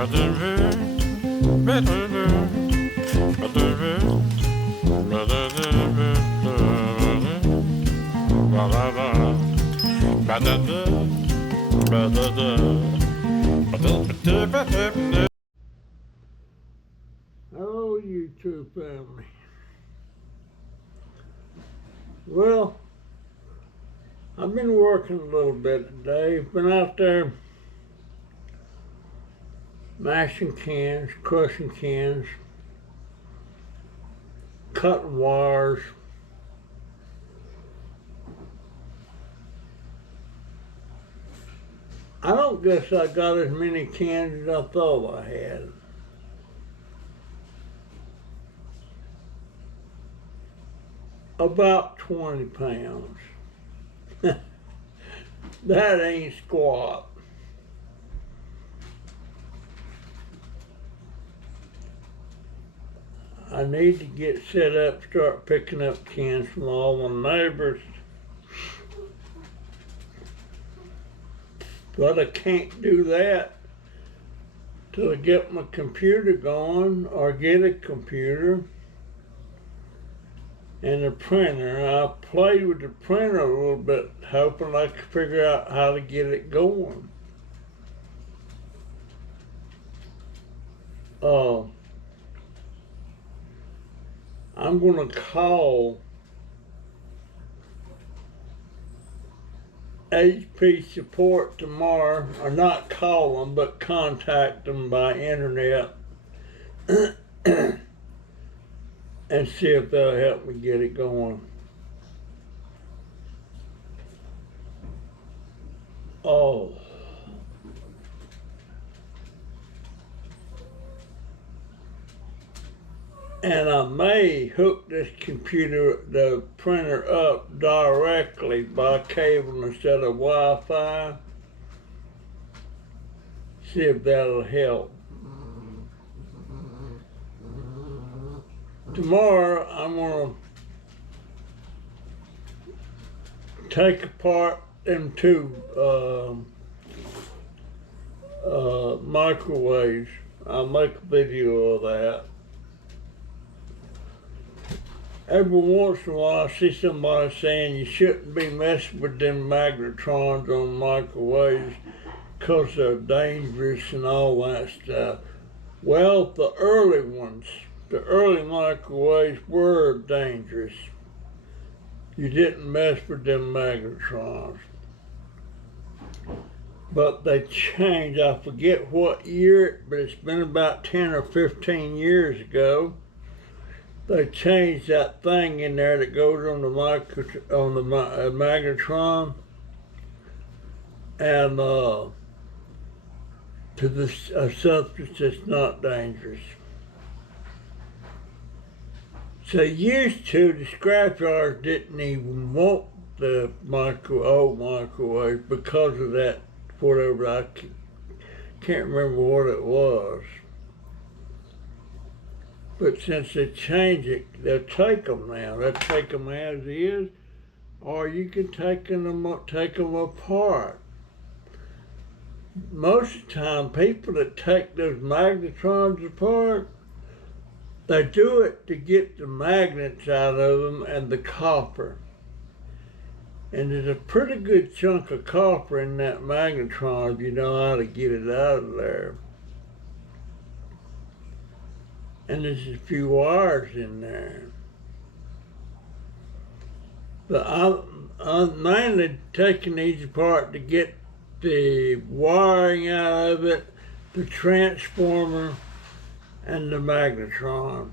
Hello, YouTube family. Well, I've been working a little bit today. Been out there mashing cans, crushing cans, cutting wires. I don't guess I got as many cans as I thought I had. About 20 pounds. That ain't squat. I need to get set up, start picking up cans from all my neighbors. But I can't do that till I get my computer going or get a computer and a printer. I played with the printer a little bit, hoping I could figure out how to get it going. I'm gonna call HP support tomorrow, or not call them, but contact them by internet and see if they'll help me get it going. Oh. And I may hook this computer, the printer up directly by cable instead of Wi-Fi. See if that'll help. Tomorrow I'm gonna take apart them two microwaves. I'll make a video of that. Every once in a while I see somebody saying you shouldn't be messing with them magnetrons on microwaves because they're dangerous and all that stuff. Well, the early ones, the early microwaves were dangerous. You didn't mess with them magnetrons. But they changed, I forget what year, but it's been about 10 or 15 years ago. They changed that thing in there that goes on the magnetron and to a substance that's not dangerous. So used to, the scrapyards didn't even want the old microwave because of that, whatever, I can't remember what it was. But since they changed it, they'll take them now. They'll take them as is, or you can take them apart. Most of the time, people that take those magnetrons apart, they do it to get the magnets out of them and the copper. And there's a pretty good chunk of copper in that magnetron if you know how to get it out of there. And there's a few wires in there. But I'm mainly taking these apart to get the wiring out of it, the transformer, and the magnetron.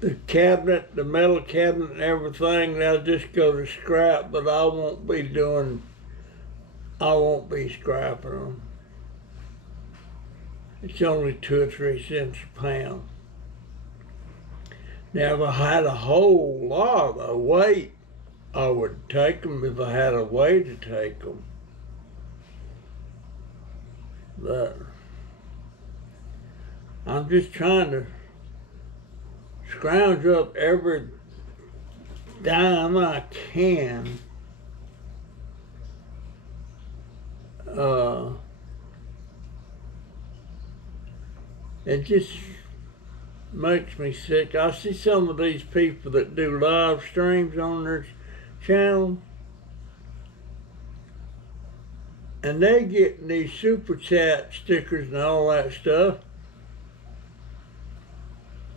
The cabinet, the metal cabinet and everything, they'll just go to scrap, but I won't be scrapping them. It's only 2 or 3 cents a pound. Now, if I had a whole lot of weight, I would take them if I had a way to take them. But I'm just trying to scrounge up every dime I can It just makes me sick. I see some of these people that do live streams on their channel, and they getting these super chat stickers and all that stuff,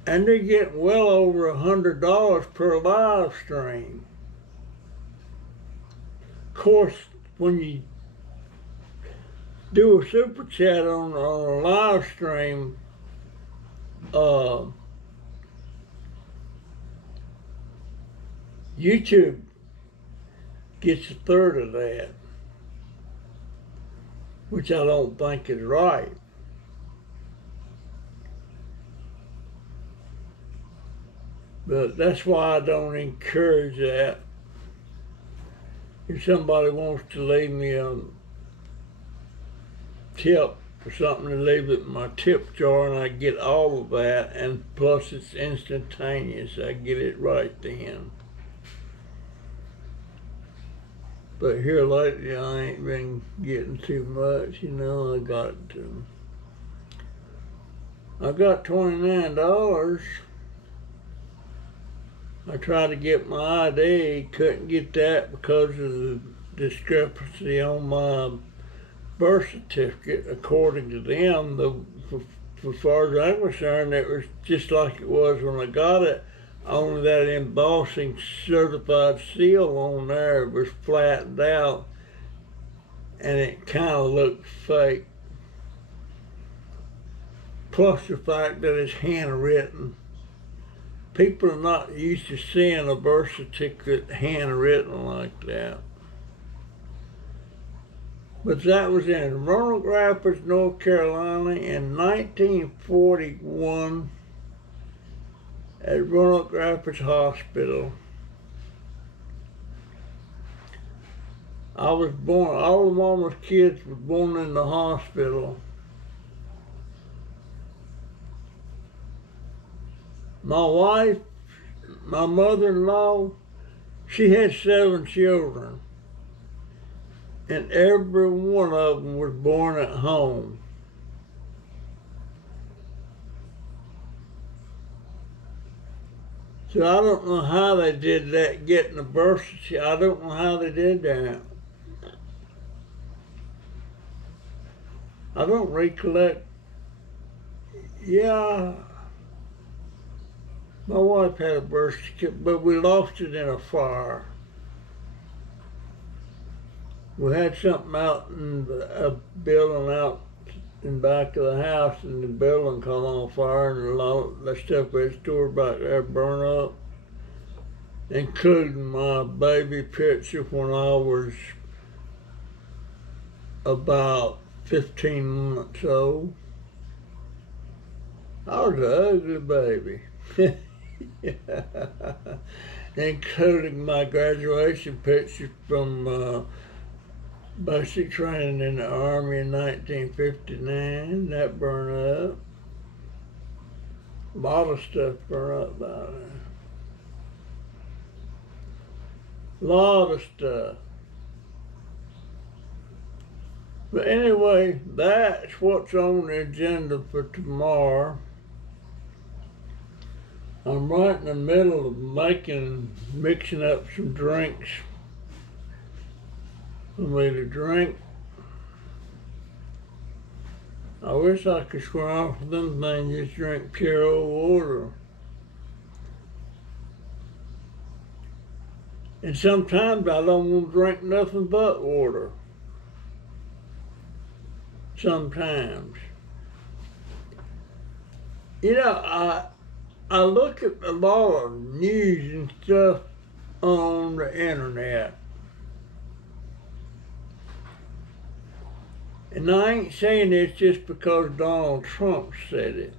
and they're getting well over $100 per live stream. Of course, when you do a super chat on a live stream, YouTube gets a third of that, which I don't think is right. But that's why I don't encourage that. If somebody wants to leave me a tip or something, to leave it in my tip jar, and I get all of that, and plus it's instantaneous. I get it right then. But here lately, I ain't been getting too much, you know. I got $29. I tried to get my ID, couldn't get that because of the discrepancy on my birth certificate. According to them, as far as I'm concerned, it was just like it was when I got it, only that embossing certified seal on there was flattened out, and it kind of looked fake. Plus the fact that it's handwritten. People are not used to seeing a birth certificate handwritten like that. But that was in Roanoke Rapids, North Carolina in 1941 at Roanoke Rapids Hospital. I was born, all of Mama's kids were born in the hospital. My wife, my mother-in-law, she had 7 children, and every one of them was born at home. So I don't know how they did that, getting the birth certificate. I don't know how they did that. I don't recollect. Yeah, my wife had a birth certificate, but we lost it in a fire. We had something out in a building out in back of the house, and the building caught on fire, and a lot of that stuff we had stored back there burned up, including my baby picture when I was about 15 months old. I was an ugly baby. Including my graduation picture from basic training in the Army in 1959. That burned up. A lot of stuff burned up by there. A lot of stuff. But anyway, that's what's on the agenda for tomorrow. I'm right in the middle of mixing up some drinks for me to drink. I wish I could swear off of them things, just drink pure old water. And sometimes I don't want to drink nothing but water. Sometimes. You know, I look at a lot of news and stuff on the internet. And I ain't saying this just because Donald Trump said it.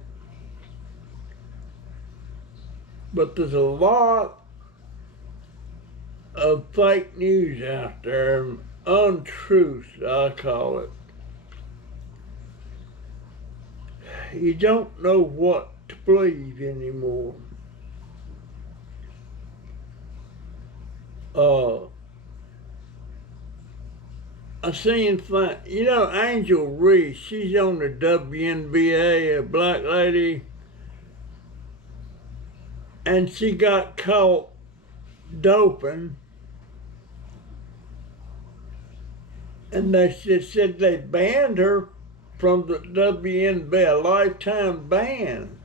But there's a lot of fake news out there, untruths, I call it. You don't know what to believe anymore. I seen, Angel Reese, she's on the WNBA, a black lady, and she got caught doping, and they said they banned her from the WNBA, a lifetime ban.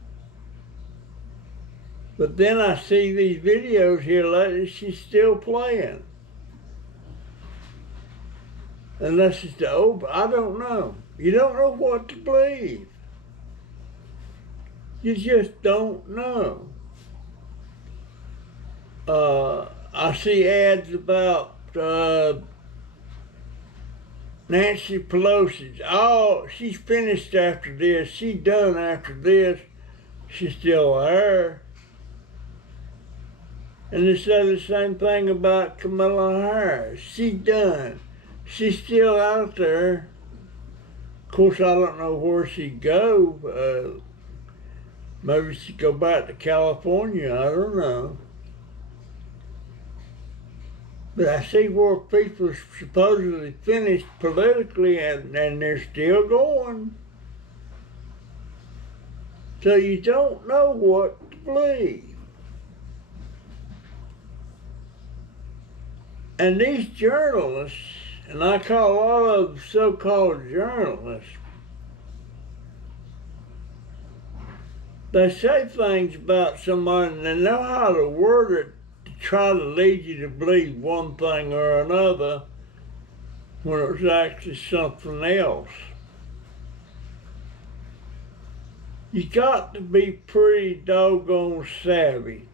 But then I see these videos here lately, she's still playing. Unless it's the old, I don't know. You don't know what to believe. You just don't know. I see ads about Nancy Pelosi. Oh, she's finished after this. She's done after this. She's still there. And they say the same thing about Kamala Harris. She's done. She's still out there. Of course, I don't know where she'd go. Maybe she'd go back to California. I don't know. But I see where people supposedly finished politically and they're still going. So you don't know what to believe. And these journalists, and I call all of them so-called journalists, they say things about somebody and they know how to word it to try to lead you to believe one thing or another when it was actually something else. You got to be pretty doggone savvy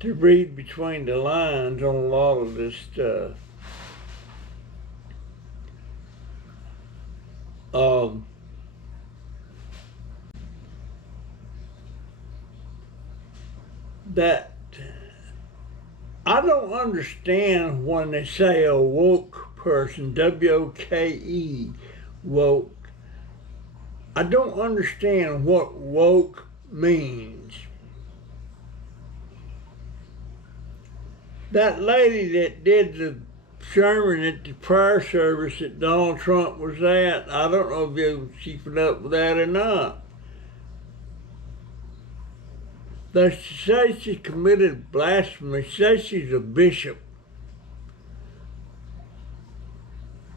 to read between the lines on a lot of this stuff. That I don't understand when they say a woke person, W-O-K-E, woke. I don't understand what woke means. That lady that did the sermon at the prayer service that Donald Trump was at, I don't know if she put up with that or not. They say she committed blasphemy. They say she's a bishop.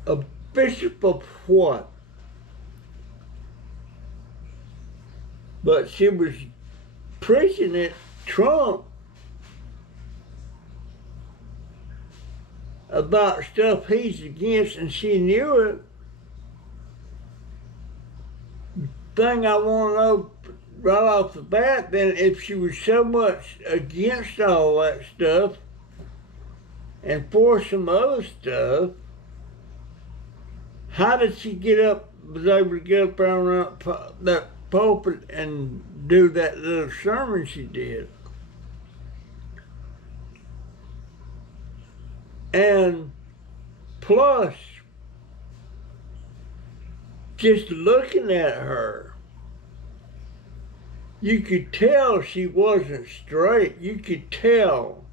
A bishop of what? But she was preaching at Trump about stuff he's against, and she knew it. Thing I want to know right off the bat, then, if she was so much against all that stuff and for some other stuff, how did she was able to get up around that pulpit and do that little sermon she did? And plus, just looking at her, you could tell she wasn't straight. You could tell.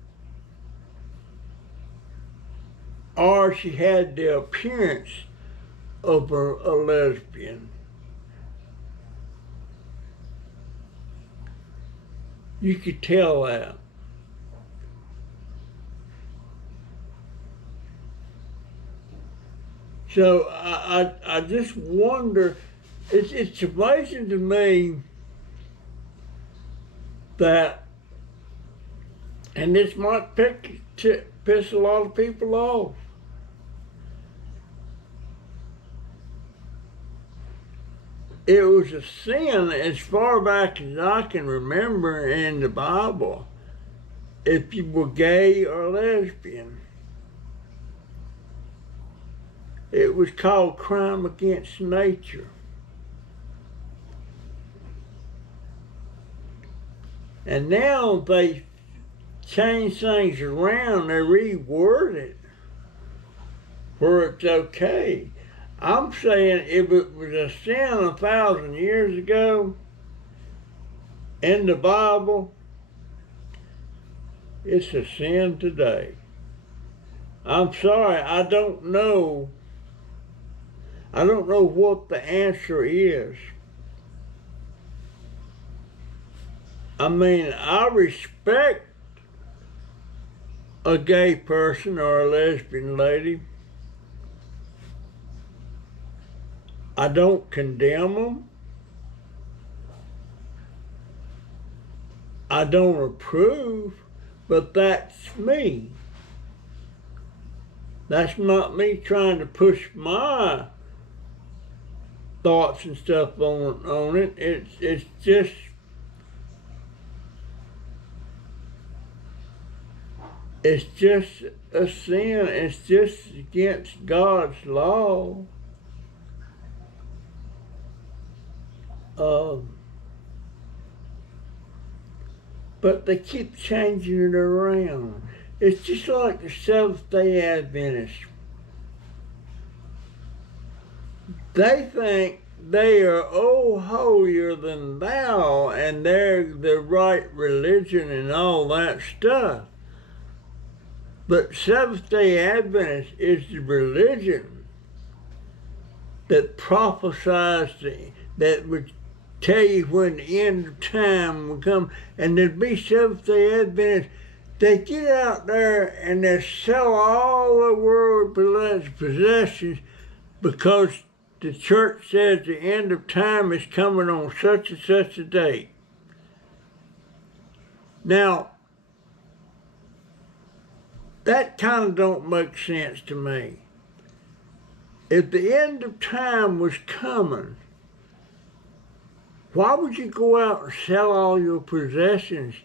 Or she had the appearance of a lesbian. You could tell that. So I just wonder, it's amazing to me that, and this might piss a lot of people off, it was a sin as far back as I can remember in the Bible if you were gay or lesbian. It was called crime against nature. And now they change things around, they reword it where it's okay. I'm saying if it was a sin 1,000 years ago in the Bible, it's a sin today. I'm sorry, I don't know I don't know what the answer is. I mean, I respect a gay person or a lesbian lady. I don't condemn them. I don't approve, but that's me. That's not me trying to push my thoughts and stuff on it. It's just a sin. It's just against God's law. But they keep changing it around. It's just like the Seventh-day Adventists. They think they are holier than thou, and they're the right religion and all that stuff. But Seventh-day Adventist is the religion that prophesies that would tell you when the end of time will come, and there'd be Seventh-day Adventists. They get out there and they sell all the world's possessions because the church says the end of time is coming on such and such a date. Now, that kind of don't make sense to me. If the end of time was coming, why would you go out and sell all your possessions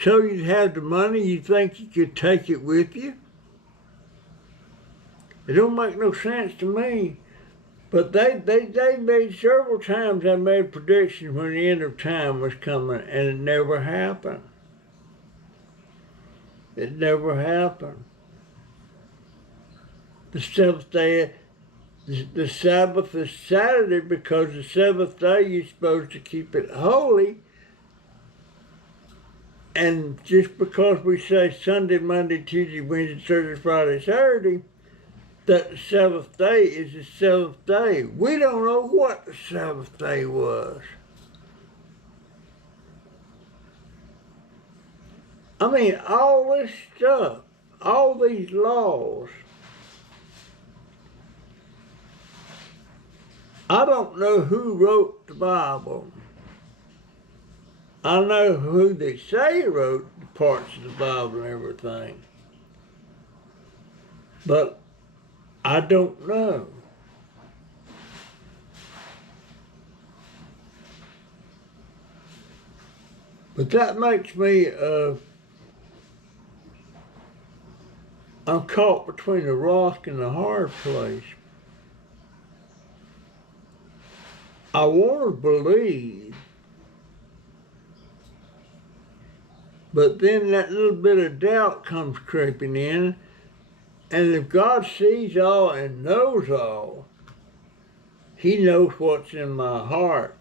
so you'd have the money you think you could take it with you? It don't make no sense to me. But they made several times, they made predictions when the end of time was coming, and it never happened. It never happened. The seventh day, the Sabbath is Saturday because the seventh day you're supposed to keep it holy. And just because we say Sunday, Monday, Tuesday, Wednesday, Thursday, Friday, Saturday, that the seventh day is the seventh day. We don't know what the seventh day was. I mean, all this stuff, all these laws, I don't know who wrote the Bible. I know who they say wrote the parts of the Bible and everything. But I don't know. But that makes me, I'm caught between a rock and a hard place. I want to believe, but then that little bit of doubt comes creeping in. And if God sees all and knows all, He knows what's in my heart.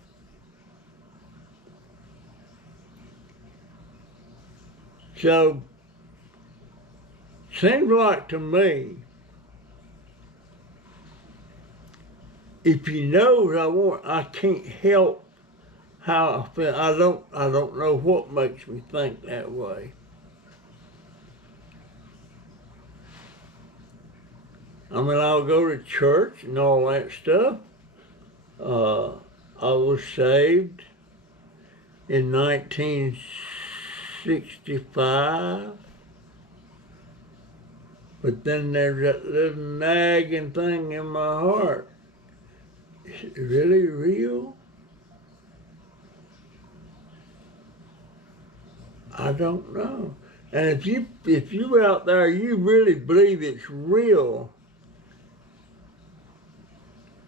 So, seems like to me, if He knows I can't help how I feel. I don't know what makes me think that way. I mean, I'll go to church and all that stuff. I was saved in 1965. But then there's that little nagging thing in my heart. Is it really real? I don't know. And if you out there, you really believe it's real,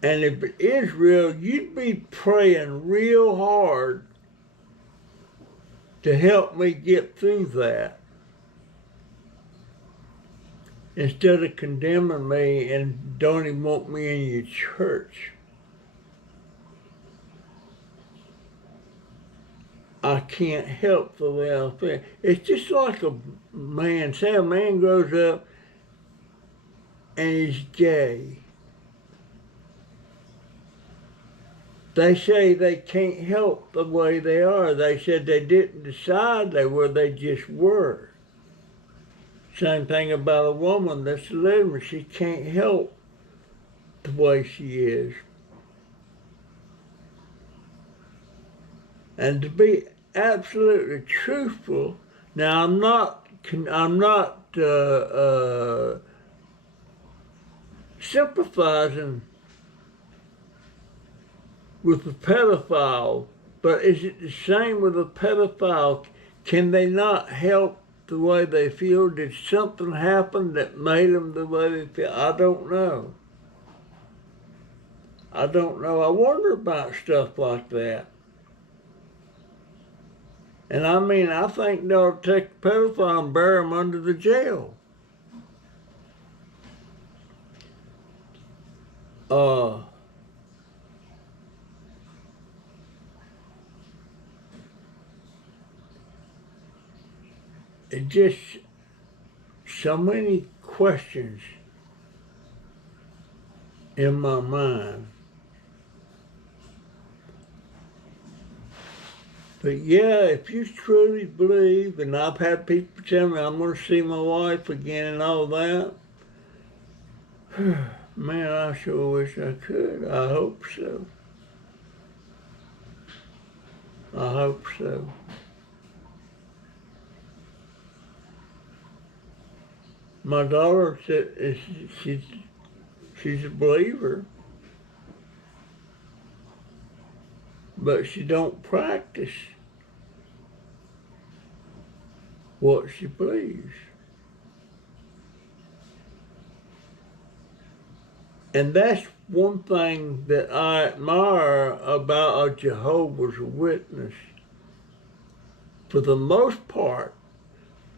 and if it is real, you'd be praying real hard to help me get through that, instead of condemning me and don't even want me in your church. I can't help the way I feel. It's just like a man. Say a man grows up and he's gay. They say they can't help the way they are. They said they didn't decide they were, they just were. Same thing about a woman that's living. She can't help the way she is. And to be absolutely truthful, now I'm not sympathizing with the pedophile, but is it the same with a pedophile? Can they not help the way they feel? Did something happen that made them the way they feel? I don't know. I don't know. I wonder about stuff like that. And I mean, I think they'll take a pedophile and bury him under the jail. It just so many questions in my mind. But yeah, if you truly believe, and I've had people tell me I'm going to see my wife again and all that, man, I sure wish I could. I hope so. I hope so. My daughter said she's a believer, but she don't practice what she believes. And that's one thing that I admire about a Jehovah's Witness. For the most part,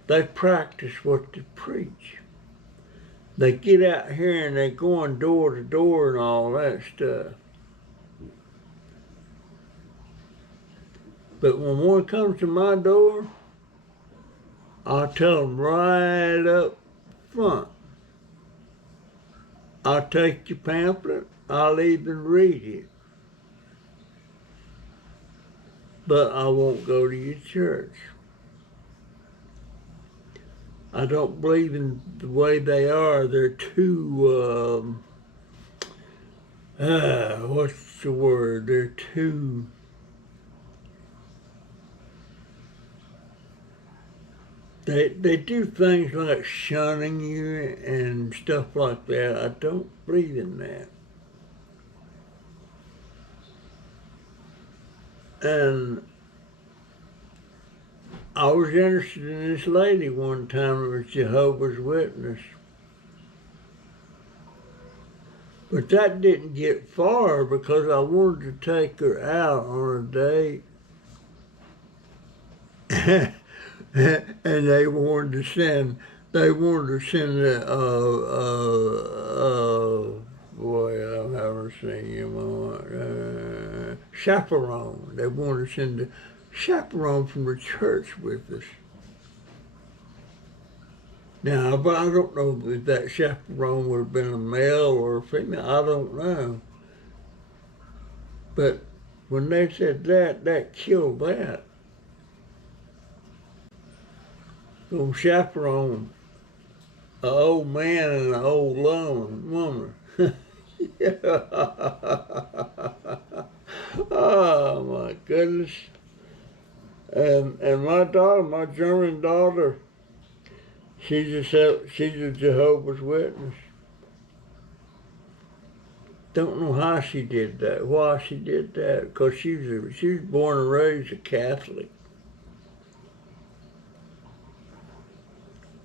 they practice what they preach. They get out here and they're going door to door and all that stuff. But when one comes to my door, I'll tell them right up front, I'll take your pamphlet, I'll even read it, but I won't go to your church. I don't believe in the way they are. They're too, what's the word? They're too, they do things like shunning you and stuff like that. I don't believe in that. And I was interested in this lady one time who was Jehovah's Witness. But that didn't get far because I wanted to take her out on a date. And they wanted to send boy, I've never seen you, chaperone. They wanted to send a chaperone from the church with us. Now, but I don't know if that chaperone would have been a male or a female. I don't know. But when they said that, that killed that. Gonna chaperone an old man and an old woman. Oh my goodness. And my daughter, my German daughter, she's a Jehovah's Witness. Don't know how she did that, why she did that, because she was born and raised a Catholic.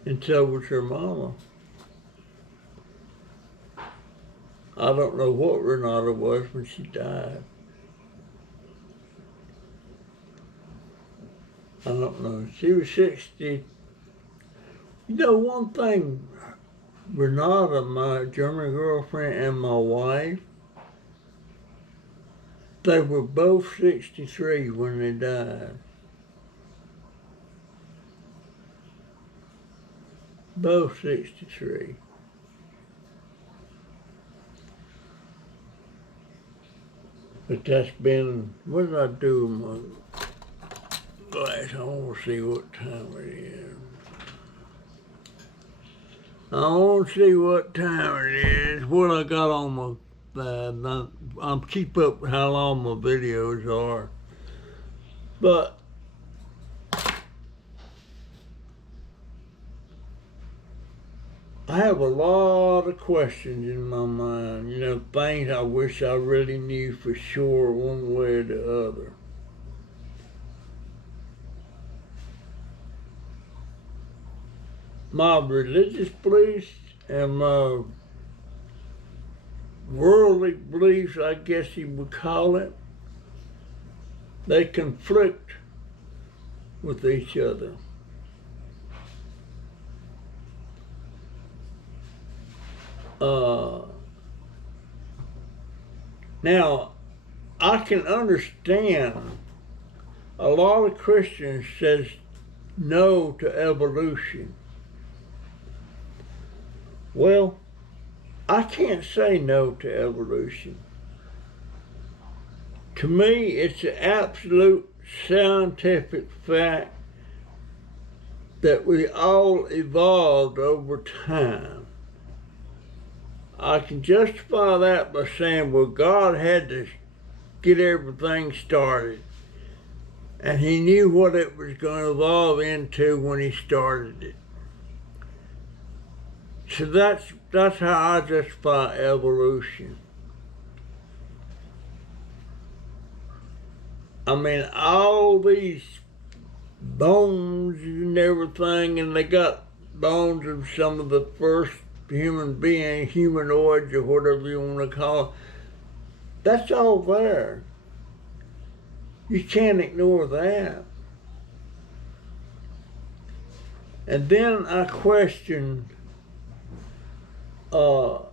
And so was her mama. I don't know what Renata was when she died. I don't know. She was 60. You know, one thing, Renata, my German girlfriend, and my wife, they were both 63 when they died. Both 63. But that's been, what did I do with my glass? I want to see what time it is. I want to see what time it is, what I got on my, I'm keep up with how long my videos are. But I have a lot of questions in my mind, you know, things I wish I really knew for sure one way or the other. My religious beliefs and my worldly beliefs, I guess you would call it, they conflict with each other. Now, I can understand a lot of Christians says no to evolution. Well, I can't say no to evolution. To me, it's an absolute scientific fact that we all evolved over time. I can justify that by saying, well, God had to get everything started, and he knew what it was going to evolve into when he started it. So that's how I justify evolution. I mean, all these bones and everything, and they got bones of some of the first human beings, humanoids, or whatever you want to call it. That's all there. You can't ignore that. And then I question, what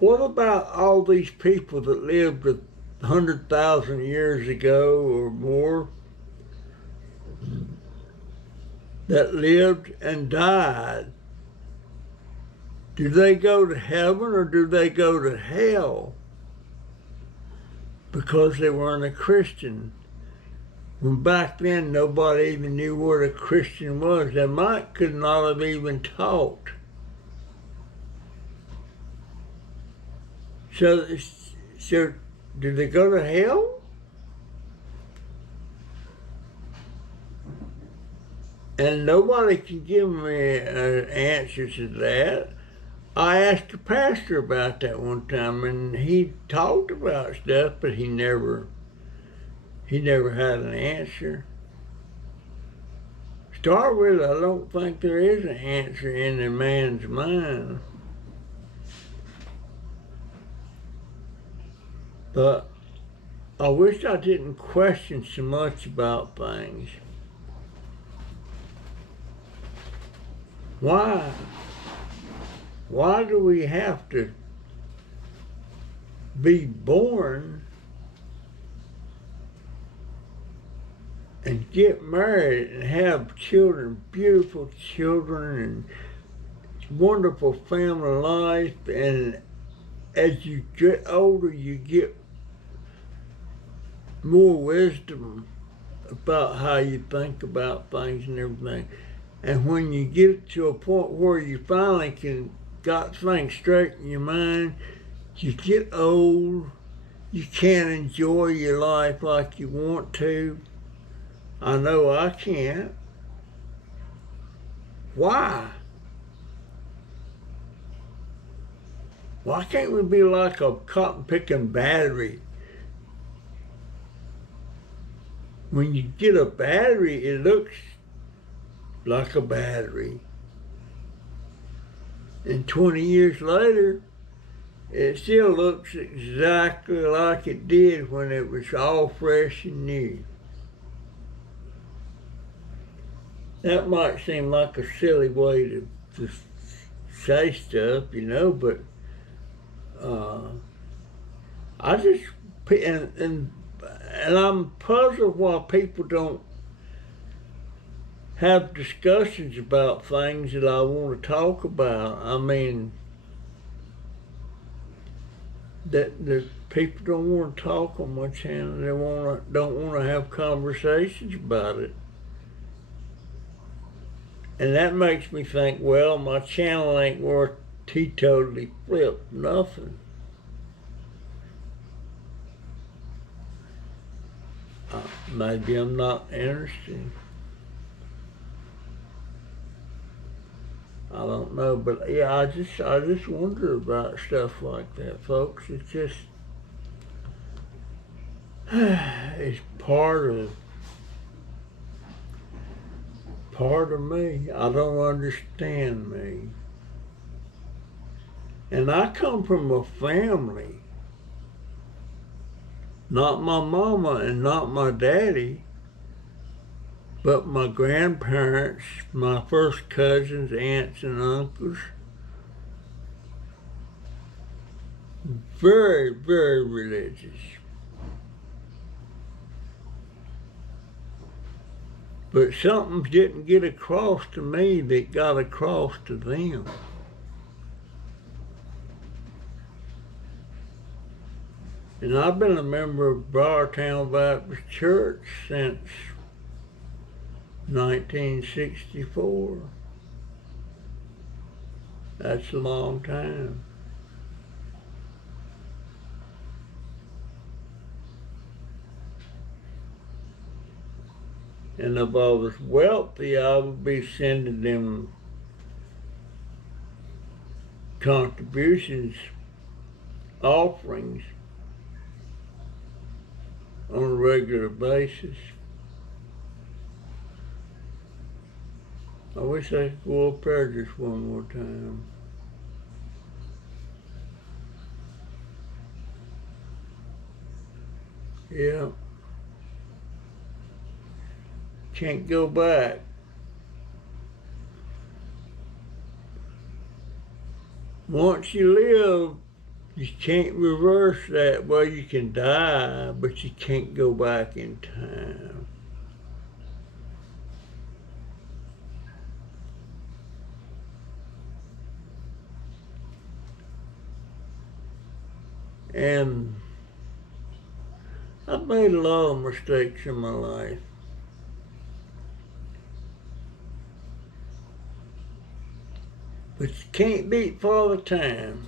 about all these people that lived 100,000 years ago or more, that lived and died? Do they go to heaven or do they go to hell because they weren't a Christian? When back then nobody even knew what a Christian was. They could not have even taught. So do they go to hell? And nobody can give me an answer to that. I asked the pastor about that one time, and he talked about stuff, but he never had an answer. Start with, I don't think there is an answer in a man's mind. But I wish I didn't question so much about things. Why? Why do we have to be born and get married and have children, beautiful children, and wonderful family life, and as you get older, you get more wisdom about how you think about things and everything. And when you get to a point where you finally got things straight in your mind, you get old, you can't enjoy your life like you want to. I know I can't. Why? Why can't we be like a cotton-picking battery? When you get a battery, it looks like a battery. And 20 years later, it still looks exactly like it did when it was all fresh and new. That might seem like a silly way to say stuff, you know, but I just, and I'm puzzled why people don't have discussions about things that I want to talk about. I mean, that people don't want to talk on my channel. They don't want to have conversations about it. And that makes me think, well, my channel ain't worth teetotally flip nothing. Maybe I'm not interested. I don't know, but yeah, I just wonder about stuff like that, folks. It's just it's part of me. I don't understand me. And I come from a family, not my mama and not my daddy, but my grandparents, my first cousins, aunts, and uncles. Very, very religious. But something didn't get across to me that got across to them. And I've been a member of Briartown Baptist Church since 1964. That's a long time. And if I was wealthy, I would be sending them contributions, offerings on a regular basis. I wish I could go up there just one more time. Yeah. Can't go back. Once you live, you can't reverse that. Well, you can die, but you can't go back in time. And I've made a lot of mistakes in my life. But you can't beat Father Time.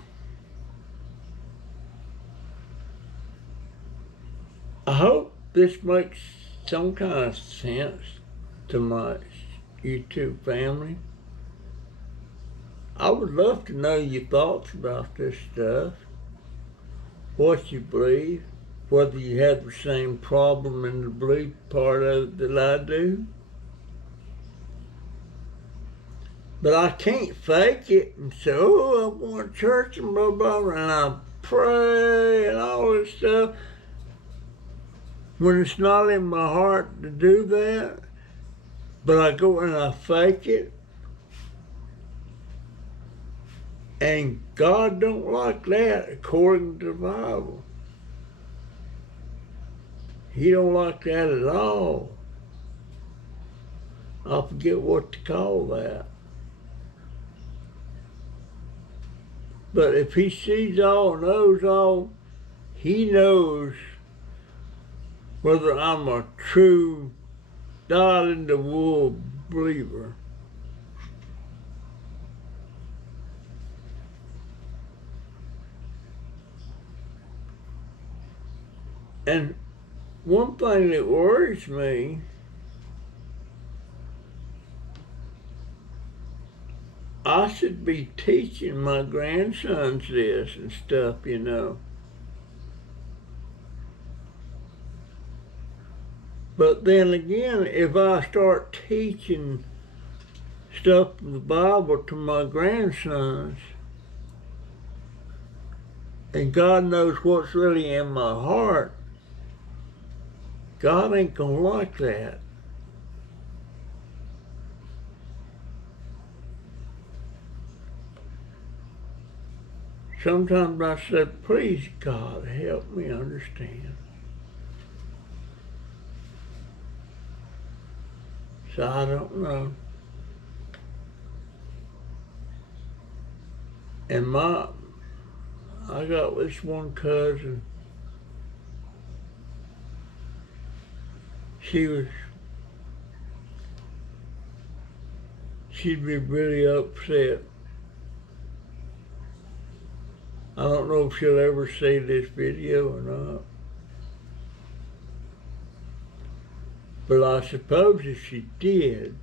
I hope this makes some kind of sense to my YouTube family. I would love to know your thoughts about this stuff, what you believe, whether you have the same problem in the belief part of it that I do. But I can't fake it and say, oh, I'm going to church and blah, blah, blah, and I pray and all this stuff, when it's not in my heart to do that. But I go and I fake it. And God don't like that according to the Bible. He don't like that at all. I forget what to call that. But if he sees all, knows all, he knows whether I'm a true, dyed-in-the-wool believer. And one thing that worries me, I should be teaching my grandsons this and stuff, you know. But then again, if I start teaching stuff from the Bible to my grandsons, and God knows what's really in my heart, God ain't gonna like that. Sometimes I said, please, God, help me understand. So I don't know. And I got this one cousin, she'd be really upset. I don't know if she'll ever see this video or not. But I suppose if she did,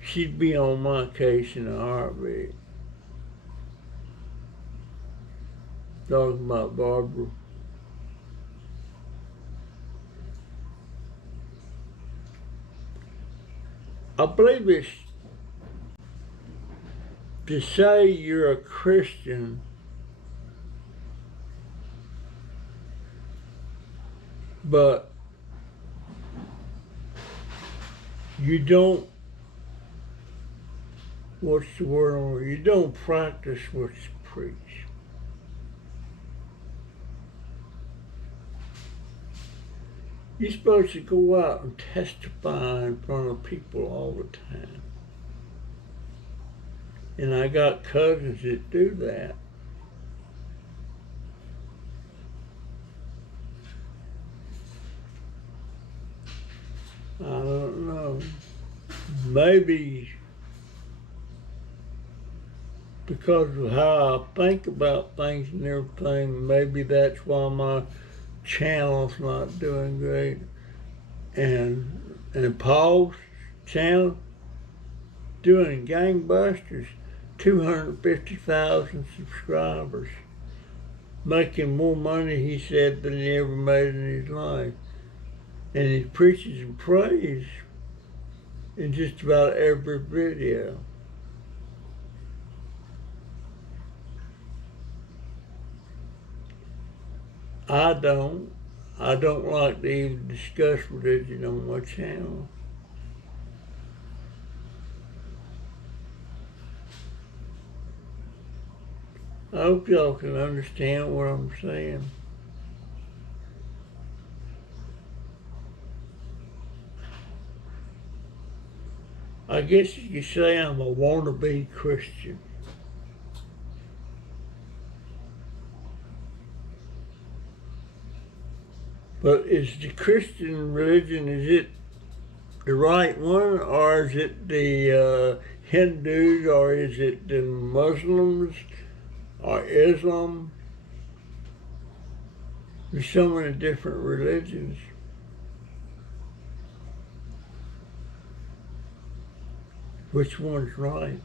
she'd be on my case in a heartbeat. Talking about Barbara. I believe it's to say you're a Christian but you don't, what's the word, you don't practice what you preach. You're supposed to go out and testify in front of people all the time. And I got cousins that do that. I don't know. Maybe because of how I think about things and everything, maybe that's why my channel's not doing great. And Paul's channel doing gangbusters, 250,000 subscribers, making more money, he said, than he ever made in his life. And he preaches and prays in just about every video. I don't like to even discuss religion on my channel. I hope y'all can understand what I'm saying. I guess you could say I'm a wannabe Christian. But is the Christian religion, is it the right one, or is it the Hindus, or is it the Muslims, or Islam? There's so many different religions. Which one's right?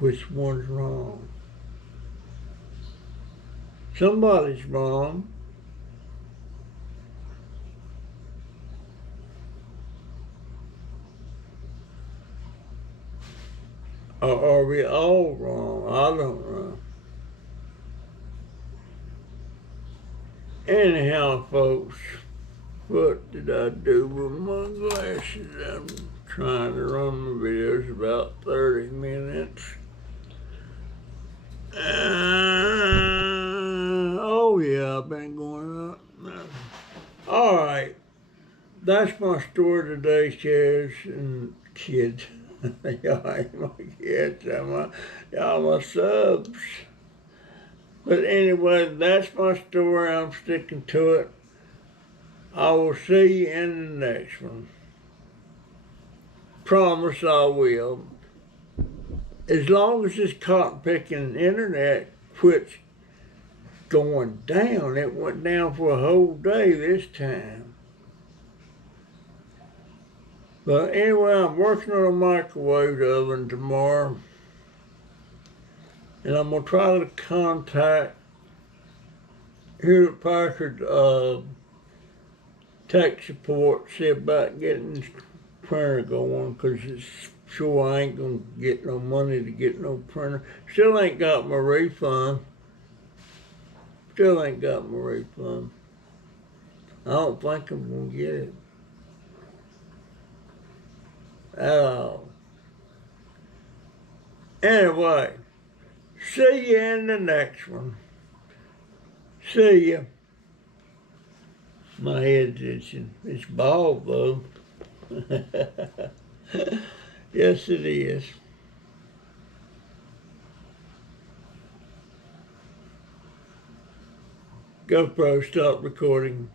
Which one's wrong? Somebody's wrong. Or are we all wrong? I don't know. Anyhow, folks, what did I do with my glasses? I'm trying to run my videos about 30 minutes. Oh yeah, I've been going up. All right, that's my story today, kids. Y'all ain't my kids, y'all my subs. But anyway, that's my story. I'm sticking to it. I will see you in the next one. Promise I will. As long as this cotton picking internet quits going down. It went down for a whole day this time. But anyway, I'm working on a microwave oven tomorrow. And I'm going to try to contact Hewlett Packard tech support, see about getting this printer going, because it's sure I ain't going to get no money to get no printer. Still ain't got my refund. Still ain't got my refund. I don't think I'm going to get it at all. Anyway, see you in the next one. See ya. My head's itching. It's bald though. Yes, it is. GoPro, stop recording.